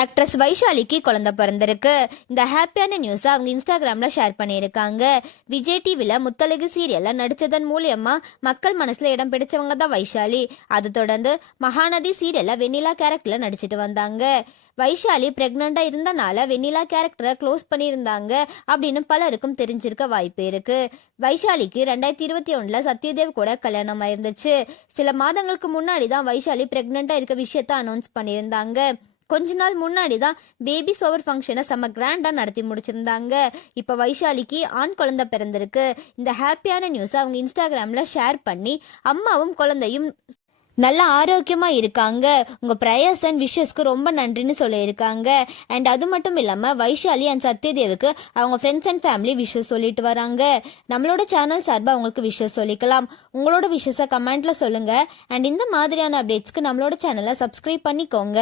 Actress வைஷாலிக்கு குழந்தை பிறந்திருக்கு. இந்த ஹாப்பியான நியூஸை அவங்க இன்ஸ்டாகிராம்ல ஷேர் பண்ணியிருக்காங்க. விஜய் டிவில முத்தழகு சீரியல்ல நடிச்சதன் மூலியமா மக்கள் மனசுல இடம் பிடிச்சவங்க தான் வைஷாலி. அது தொடர்ந்து மகாநதி சீரியல்ல வெண்ணிலா கேரக்டர்ல நடிச்சிட்டு வந்தாங்க. வைஷாலி பிரெக்னண்டா இருந்தனால வெண்ணிலா கேரக்டரை க்ளோஸ் பண்ணியிருந்தாங்க அப்படின்னு பலருக்கும் தெரிஞ்சிருக்க வாய்ப்பு இருக்கு. வைஷாலிக்கு 2021 சத்யதேவ் கூட கல்யாணம் ஆயிருந்துச்சு. சில மாதங்களுக்கு முன்னாடி தான் வைஷாலி பிரெக்னண்டா இருக்க விஷயத்த அனௌன்ஸ் பண்ணியிருந்தாங்க. கொஞ்ச நாள் முன்னாடி தான் பேபி சோவர் ஃபங்க்ஷனை செம்ம கிராண்டா நடத்தி முடிச்சிருந்தாங்க. இப்போ வைஷாலிக்கு ஆண் குழந்தை பிறந்திருக்கு. இந்த ஹாப்பியான நியூஸை அவங்க இன்ஸ்டாகிராம்ல ஷேர் பண்ணி அம்மாவும் குழந்தையும் நல்ல ஆரோக்கியமா இருக்காங்க, உங்க ப்ரேயர்ஸ் அண்ட் விஷஸ்க்கு ரொம்ப நன்றின்னு சொல்லியிருக்காங்க. அண்ட் அது மட்டும் இல்லாம வைஷாலி அண்ட் சத்யதேவுக்கு அவங்க ஃப்ரெண்ட்ஸ் அண்ட் ஃபேமிலி விஷஸ் சொல்லிட்டு வராங்க. நம்மளோட சேனல் சார்பாக அவங்களுக்கு விஷஸ் சொல்லிக்கலாம். உங்களோட விஷஸை கமெண்ட்ல சொல்லுங்க. அண்ட் இந்த மாதிரியான அப்டேட்ஸ்க்கு நம்மளோட சேனலை சப்ஸ்கிரைப் பண்ணிக்கோங்க.